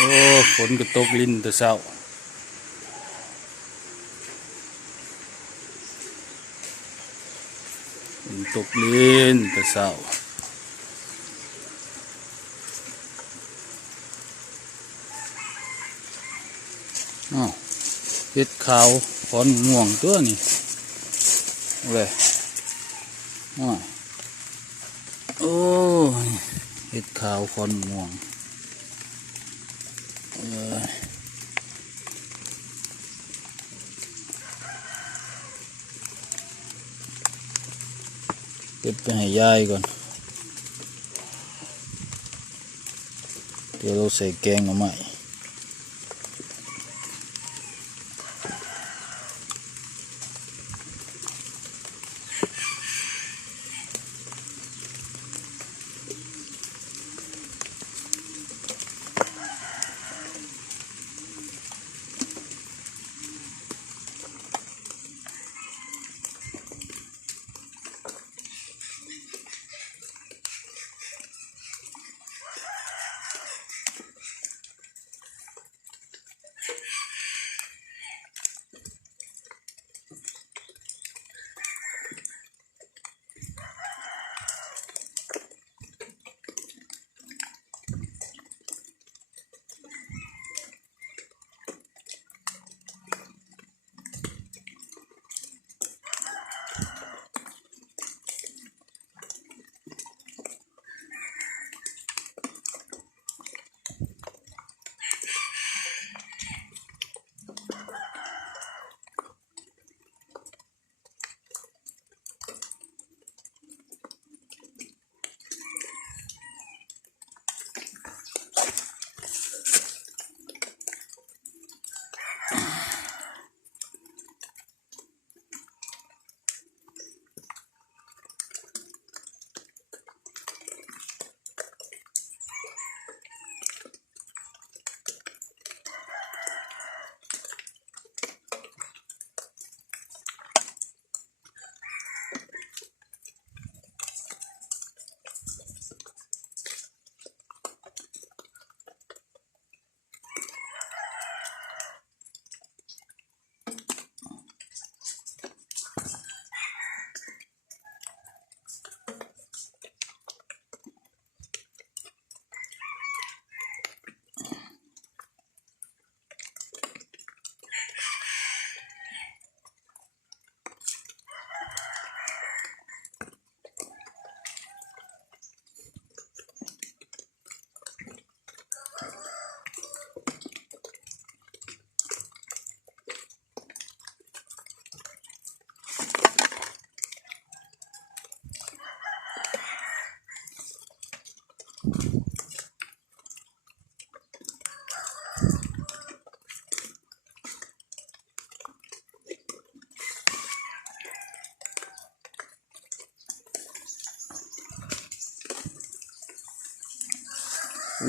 โอ้ฝนก็ตกลิ้นแต่เช้าฝนตกลิ้นแต่เช้าอ้าวเห็ดขาวขอนม่วงตัวนี้เลยอ้าวโอ้เห็ดขาวขอนม่วงเก็บไปให้ยายก่อนเดี๋ยวเราใส่แกงหน่อไม้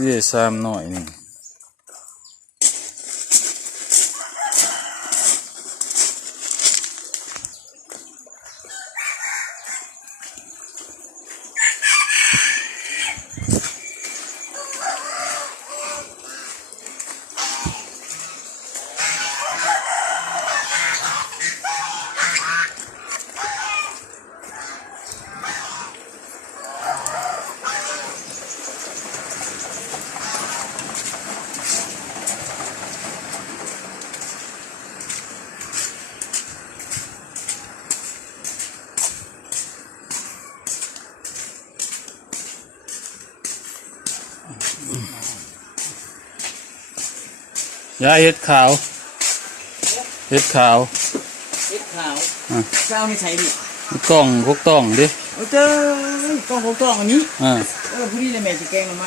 เยี่ยซ้ำหน่อยหนึ่งยาเห็ดขาวเห็ดขาวเห็ดขาวเจ้าไม่ใช่ดิกล้องพกต้องดิเจ้ากล้องพกต้องอันนี้ผู้นี้เลยแม่จะแกงมาไหม